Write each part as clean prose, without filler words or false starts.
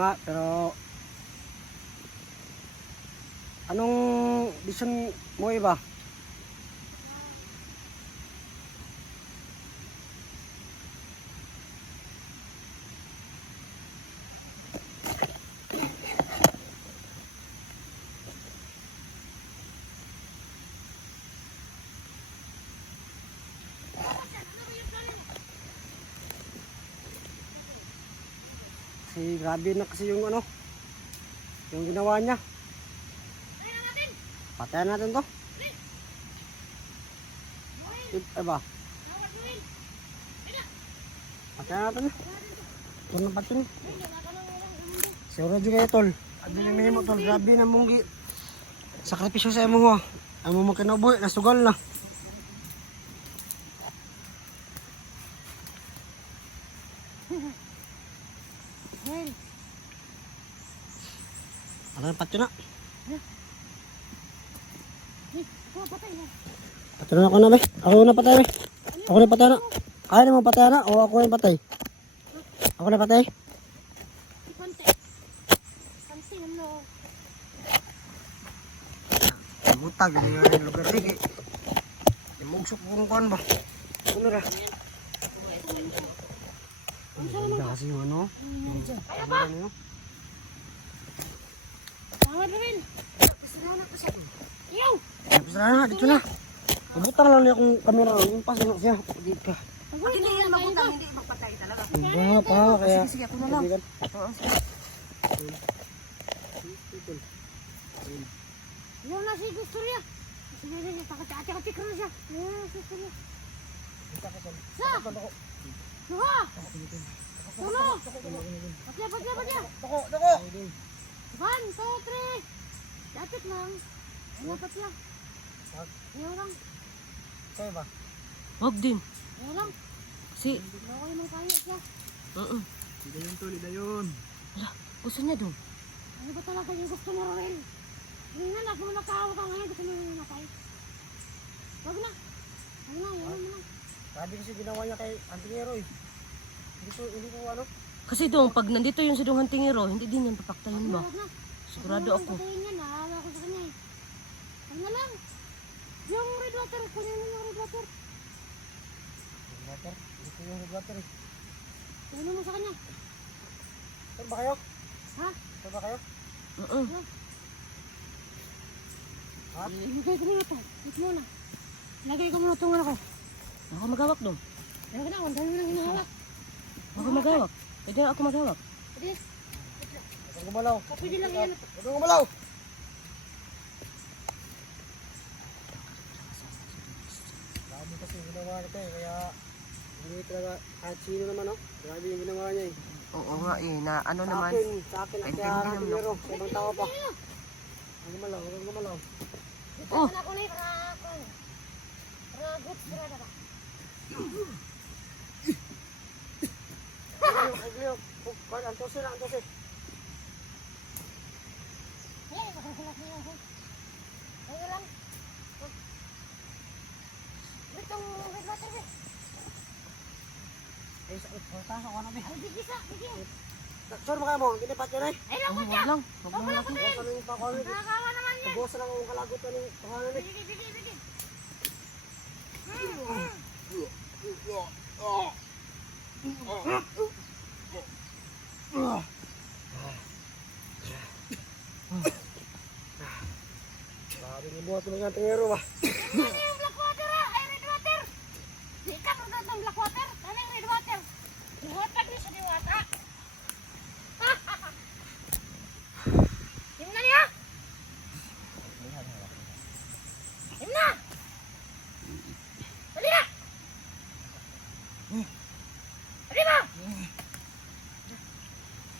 nga, pero anong decision mo iba? Kasi grabe na kasi yung ano, yung ginawa niya. Patayan natin to. Ba? Patayan natin. Ito na patin. Siguro juga ya tol. Adi na mo tol, grabe na mong sakripisyo sa imo ha. Amo mo kinabuhi, nasugal na. Ano patyo na? Patyo na ako na be. Ako na patay be. Ako na patay na. Kaya na mo patay na o ako yung patay? Ako na patay? Butag ini yung lugar ini. Imugsok kung kuan ba? Ano ra? Ang kasi yung ano? Ano? Tawad rin. Pasalamat ko siya. Yaw! Pasalamat dito na. Pabutang lang niya kung kamera. Yung pasalamat siya. Hindi ka. Hindi yan mabutang, hindi magpatay talaga. Ba pa kaya. Sige, ako na lang. Oo, sige. Yaw na si Gusturya. Sige, sige, pakati-ati ka na siya. Yaw na si Gusturya. Sa! Suha! Tulo! Patya! Doko! 1, 2, 3. Dapat lang. Ano patya? Yaw lang. Sa'yo ba? Wag din. Yaw lang. Si... Yaw yung mga kaya siya. Lida yun. Wala, gusto niya doon. Ano ba talaga yung gusto mo rin? Hindi na, ako mo nakaawa ka ngayon. Gusto mo yung napay. Wag na. Yaw na. Sabi kasi ginawa niya kay Antingero eh. Hindi ko ano. Kasi doon, pag nandito yung si Dong Hantingero, hindi din yan papaktayin ba? Wag na. Sigurado ako. Patayin yan, naawa ko sa kanya eh. Wag na lang. Yung red water, kunin mo yung red water. Water? Hindi ko yung water eh. Kunin mo sa kanya. Saan ba kayo? Ha? Saan ba kayo? Oo. Ha? Lagay ko muna ito. Wait muna. Lagay ko muna itong ano ko. Ako magawak doon. Lagay ko na, ang dami mo nang hinahawak. Ako magawak. Pwede ako magawak. Pwede. Huwag kang gumalaw. Pwede lang yan. Huwag kang gumalaw. Grabe kasi yung ginawa nito eh. Kaya hindi talaga kahit sino naman oh. Grabe yung ginawa niya eh. Oo nga eh, na ano Sa naman. akin at Ay, kaya hindi naman Antingero. Sa ibang tao pa. Huwag kang gumalaw. Huwag kang gumalaw. Oh. Ako na yung ragot. Ragot. Antosin. Yan, makakulat niya ako. Ayun lang. Itong red water eh. Eh, sa ako na be. Ay, bigisa. Sure ba kayo mo? Hindi pa yun eh. Ay, lang ko Wag siya. lang. Wag lang ako. Buwasan na yung pakulit. Nakakawa naman yan. Buwasan lang ang kalagot na yung pangalan eh. Bigi. Grabe ni buhat ng Antingero ba? Ano yung black water ah? Ay, red water. Di ka pagkat ng black water. Ano yung red water? Diwata din sa diwata. Him na niya. Him na. Dali na. Dali na.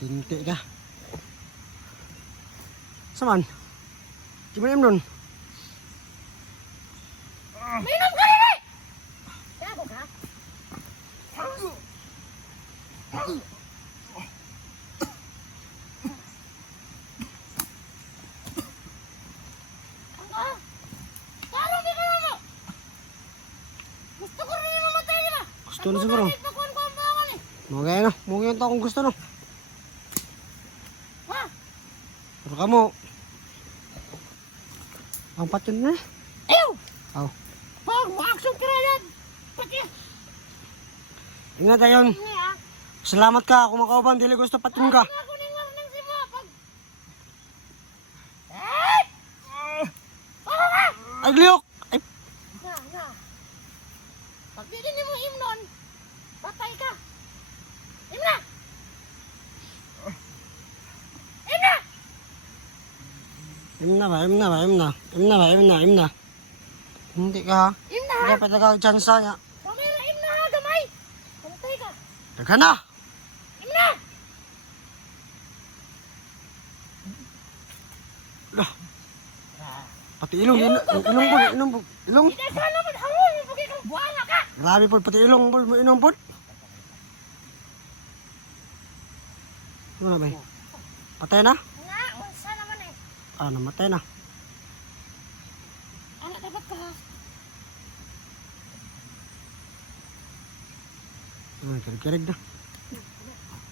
Hinti ka. Saman? Gimana em nun? Minum ka rin eh. Yago ka? Parang di ka ano. Gusto ko rin yung mamatay, di ba? Gusto na siguro. Bakit nakuhan ko ang bangan eh? Mga na. Mga yung akong gusto no. Baka mo. Ang patin na. Ayaw! Aw. Pag ma-action ka rin! Pati! Ingat ayon. Ingay ah! Salamat ka. Kung makauban, dili gusto patin ka. Ako nang lang nang si mo! Pag... Ay! Para na! Ay, gliyok! Ay, Na! Pag di din mo himnon, patay ka! Himna! Himna! imna. Hindi ka ha. Himna! Dapat nagkakachansa niya. Pamira himna ha, gamay! Patay ka! Daga na! Himna! Lah. Pati ilong, ilong po. Ilong. Hindi ka naman hawal! Pagay kang buhanga ka! Grabe po, pati ilong po, inom po. Ano na ba? Patay na? Nga, unsa naman eh! Ah, namatay na. Anak dapat ka ha! Kirig na.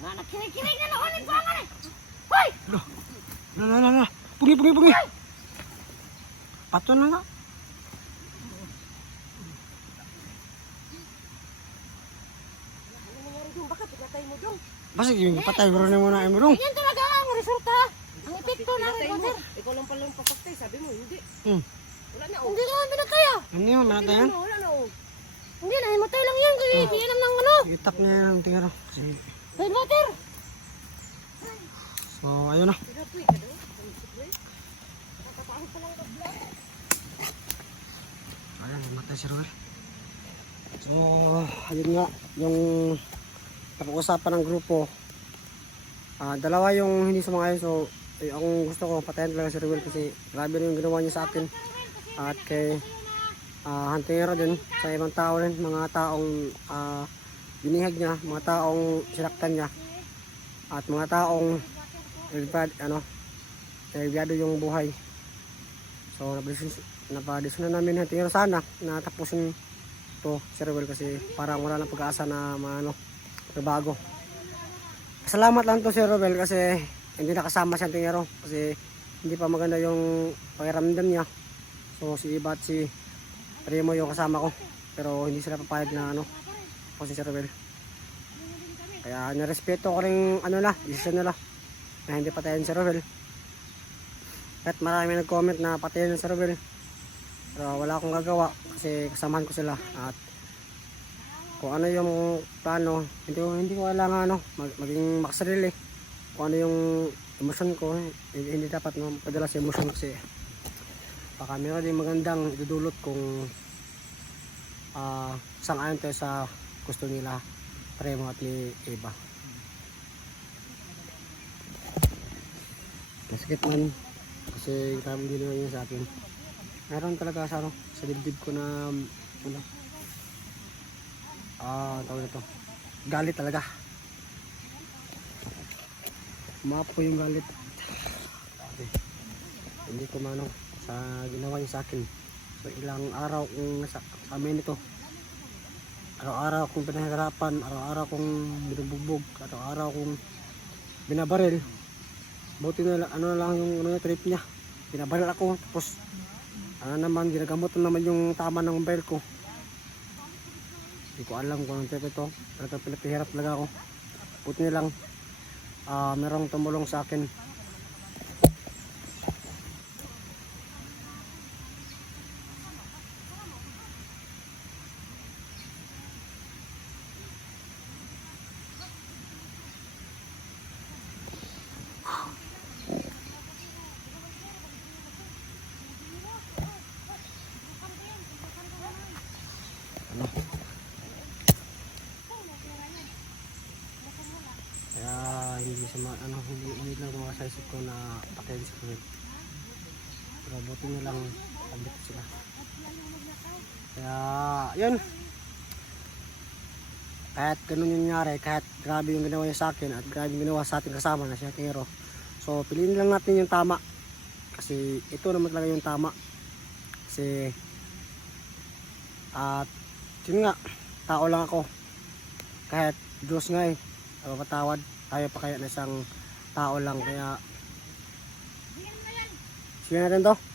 Nga, nakinig-kinig na noon ang buhangan eh! Hoy! Na. Pungi. Pato na nga. Basta yung patay, bro na muna mo dong. Yan talaga ang resulta! Ang epekto ng reporter! Ikaw lang pala yung papaktay, sabi mo, hindi. Wala na, Hindi naman pinatay ah! Hindi mo, manatay yan. Wala na, Hindi na, himatay lang yan kasi hindi alam ng ano! Itak niya yan ang tingaro. Reporter! So, ayun na. Ayan, matay si Ruel. So, ayun nga, yung napag-usapan ng grupo. Dalawa yung hindi sumangayon. So, akong gusto ko, patayin talaga si Ruel kasi grabe rin yung ginawa niya sa akin. At kay Huntingero din, sa ibang tao rin, mga taong binihag niya, mga taong sinaktan niya. At mga taong nagbiado yung buhay. So, napadesisyon na namin Huntingero sana na tapusin to si Ruel kasi parang wala nang pag-asa na bago. Salamat lang to si Ruel kasi hindi nakasama si Huntingero kasi hindi pa maganda yung pakiramdam niya. So si Iba at si Primo yung kasama ko pero hindi sila papayag na kasi si Ruel. Kaya nirespeto ko rin decision nila na hindi patayin si Ruel. At marami nag-comment na patayin si Ruel. Pero wala akong gagawa kasi kasamahan ko sila at kung ano yung plano, hindi ko kailangan maging makasarili. Kung ano yung emosyon ko, hindi dapat padala sa emosyon kasi baka meron din magandang idudulot kung sang-ayon tayo sa gusto nila Premo at ni Eva. Masakit man kasi grabe din naman yun sa akin. Meron talaga sa dibdib ko na tawag na to, galit talaga. Mapo yung galit. Hindi ko sa ginawa niya sa akin. So ilang araw kong nasa amin ito. Araw-araw kong pinahirapan, araw-araw kong binubugbog, araw-araw kong binabaril. Buti na lang yung trip niya. Binabaril ako tapos ginagamot naman yung tama ng baril ko. Hindi ko alam kung anong ito. Talagang pinapihirap talaga ako. Buti na lang merong tumulong sa akin. Hindi lang mga sa isip ko na patayin si Ruel. Pero buti nyo lang abit sila. Kaya yun, kahit ganun yung nangyari, kahit grabe yung ginawa niya sa akin at grabe yung ginawa sa ating kasama na si Huntingero, so piliin lang natin yung tama kasi ito naman talaga yung tama kasi at yun nga, tao lang ako, kahit Diyos nga napapatawad tayo pa kaya na isang tao lang. Kaya Sige natin to.